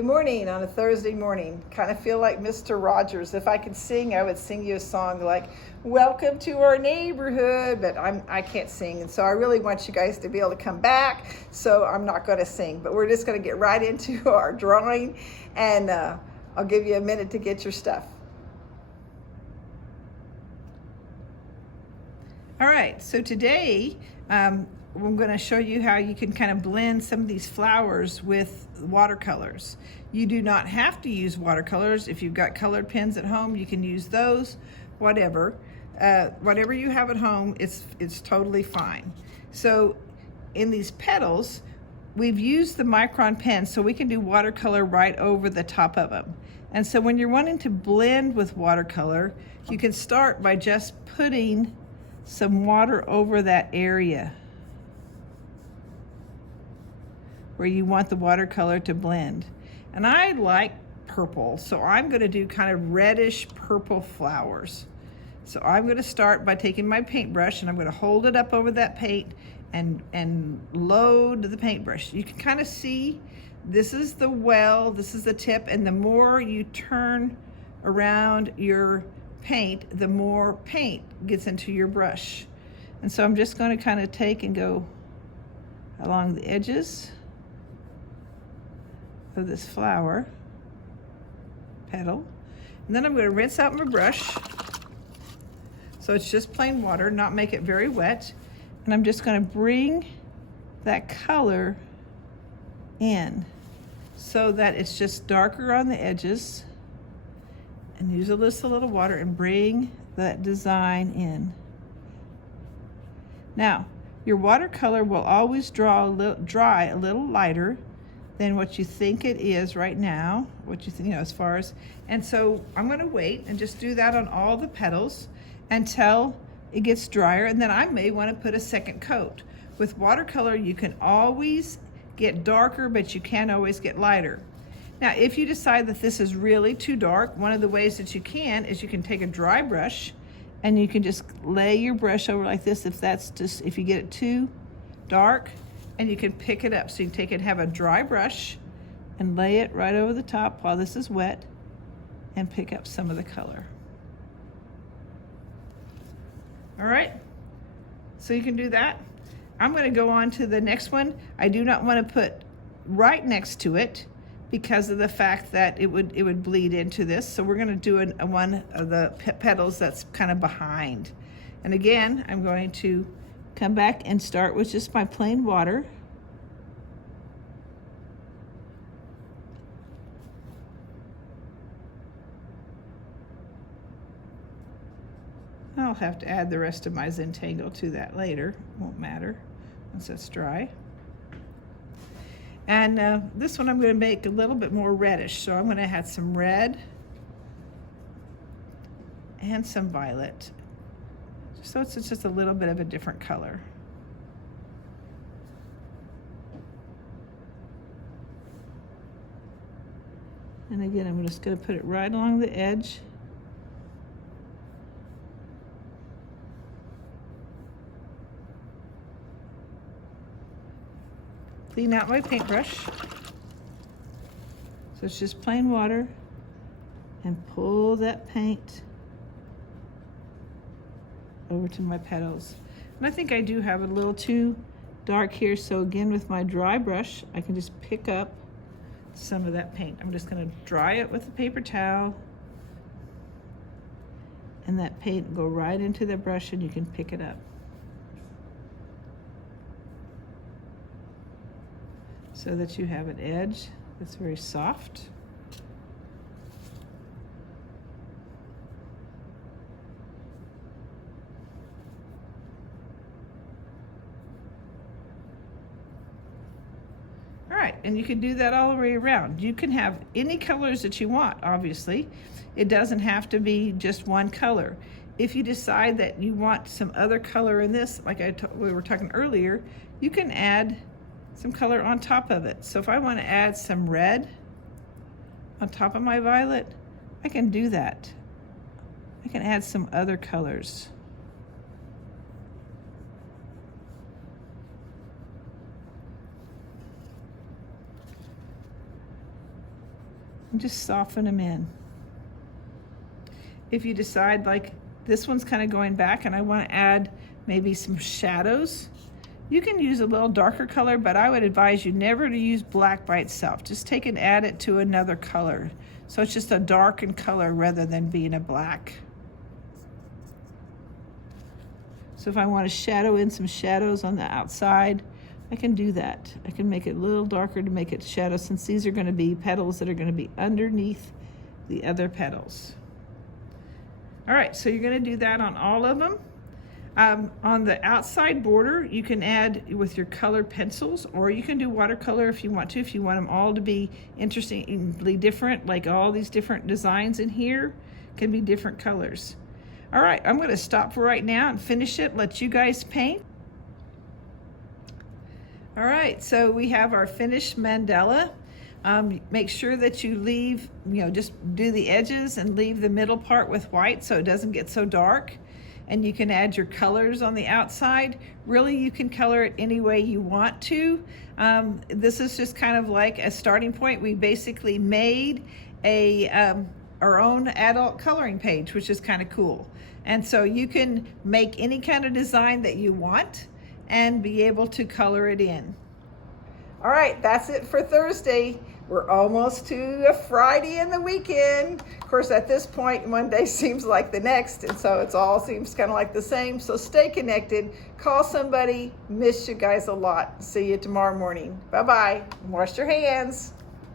Good morning on a Thursday morning. Kind of feel like Mr. Rogers. If I could sing, I would sing you a song like, "Welcome to our neighborhood," but I can't sing. And so I really want you guys to be able to come back. So I'm not going to sing, but we're just going to get right into our drawing, and I'll give you a minute to get your stuff. All right, so today I'm going to show you how you can kind of blend some of these flowers with watercolors. You do not have to use watercolors. If you've got colored pens at home, you can use those, whatever. Whatever you have at home, it's totally fine. So in these petals, we've used the micron pen so we can do watercolor right over the top of them. And so when you're wanting to blend with watercolor, you can start by just putting some water over that area where you want the watercolor to blend. And I like purple, so I'm going to do kind of reddish purple flowers. So I'm going to start by taking my paintbrush and I'm going to hold it up over that paint and load the paintbrush. You can kind of see this is the well, this is the tip, and the more you turn around your paint, the more paint gets into your brush. And so I'm just going to kind of take and go along the edges of this flower petal, and then I'm going to rinse out my brush so it's just plain water, not make it very wet, and I'm just going to bring that color in so that it's just darker on the edges, and use a little water and bring that design in. Now, your watercolor will always dry a little lighter than what you think it is right now, what you think, as far as, and so I'm going to wait and just do that on all the petals until it gets drier, and then I may want to put a second coat. With watercolor, you can always get darker, but you can't always get lighter. Now, if you decide that this is really too dark, one of the ways that you can is you can take a dry brush and you can just lay your brush over like this if you get it too dark, and you can pick it up. So you can take it, have a dry brush and lay it right over the top while this is wet and pick up some of the color. All right, so you can do that. I'm going to go on to the next one. I do not want to put right next to it because of the fact that it would bleed into this. So we're going to do one of the petals that's kind of behind. And again, I'm going to come back and start with just my plain water. I'll have to add the rest of my Zentangle to that later. Won't matter once it's dry. And this one I'm going to make a little bit more reddish. So I'm going to add some red and some violet. So it's just a little bit of a different color. And again, I'm just going to put it right along the edge. Clean out my paintbrush. So it's just plain water, and pull that paint over to my petals. And I think I do have a little too dark here, so again with my dry brush I can just pick up some of that paint. I'm just going to dry it with a paper towel, and that paint will go right into the brush and you can pick it up. So that you have an edge that's very soft. All right, and you can do that all the way around. You can have any colors that you want, obviously. It doesn't have to be just one color. If you decide that you want some other color in this, like we were talking earlier, you can add some color on top of it. So if I want to add some red on top of my violet, I can do that. I can add some other colors. and just soften them in. If you decide like this one's kind of going back and I want to add maybe some shadows, you can use a little darker color, but I would advise you never to use black by itself. Just take and add it to another color. So it's just a darkened color rather than being a black. So if I want to shadow in some shadows on the outside, I can do that. I can make it a little darker to make it shadow, since these are going to be petals that are going to be underneath the other petals. All right, so you're going to do that on all of them. On the outside border, you can add with your colored pencils, or you can do watercolor if you want to. If you want them all to be interestingly different, like all these different designs in here can be different colors. All right, I'm going to stop for right now and finish it, let you guys paint. All right, so we have our finished mandala. Make sure that you leave, just do the edges and leave the middle part with white so it doesn't get so dark. And you can add your colors on the outside. Really, you can color it any way you want to. This is just kind of like a starting point. We basically made our own adult coloring page, which is kind of cool. And so you can make any kind of design that you want and be able to color it in. All right, that's it for Thursday. We're almost to a Friday and the weekend. Of course, at this point, one day seems like the next, and so it all seems kind of like the same. So stay connected, call somebody. Miss you guys a lot. See you tomorrow morning. Bye-bye. Wash your hands.